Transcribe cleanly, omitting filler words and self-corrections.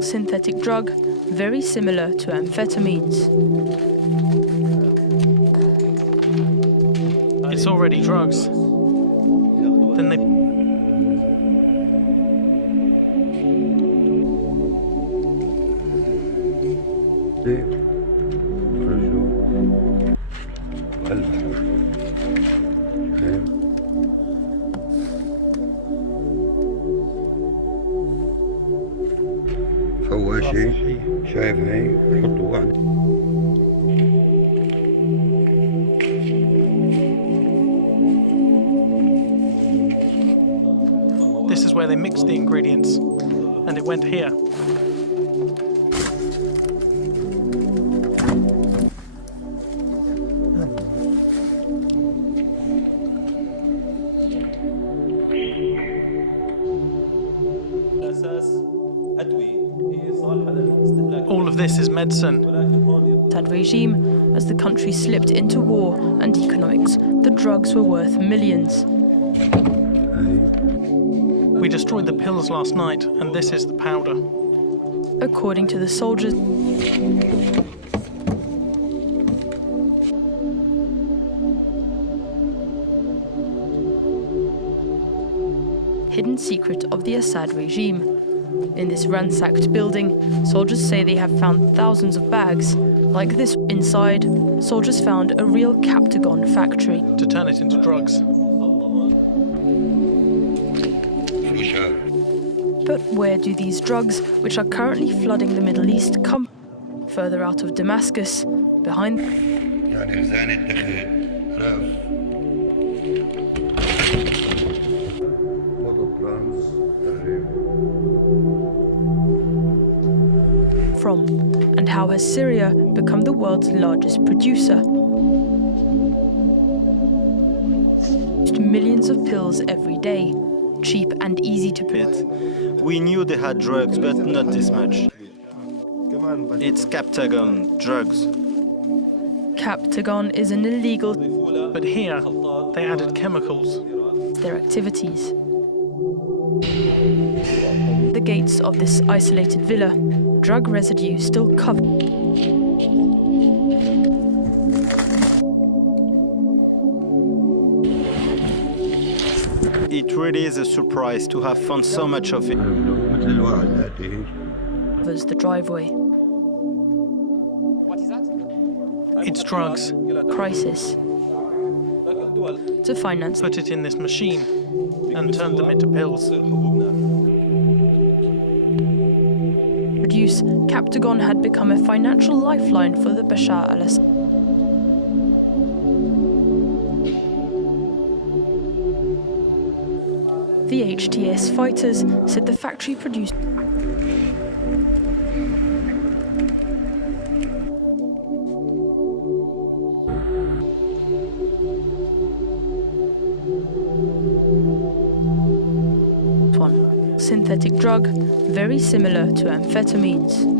Synthetic drug, very similar to amphetamines. It's already drugs. Then they فواشي شايف هاي بحطوا واحد. This is where they mixed the ingredients, and it went here. All of this is medicine. Assad regime, as the country slipped into war and economics, the drugs were worth millions. We destroyed the pills last night, and this is the powder. According to the soldiers, hidden secret of the Assad regime. In this ransacked building, soldiers say they have found thousands of bags. Like this inside, soldiers found a real Kiptagon factory. To turn it into drugs. But where do these drugs, which are currently flooding the Middle East, come? Further out of Damascus, behind from, and how has Syria become the world's largest producer? Millions of pills every day, cheap and easy to pick. We knew they had drugs, but not this much. It's Kiptagon drugs. Kiptagon is an illegal, But here, they added chemicals. their activities. The gates of this isolated villa, drug residue still covered. It really is a surprise to have found so much of it. Covers the driveway. It's drugs. Crisis. To finance Put it in this machine and turned them into pills. produce, Kiptagon had become a financial lifeline for the Bashar al-Assad. The HTS fighters said the factory produced synthetic drug very similar to amphetamines.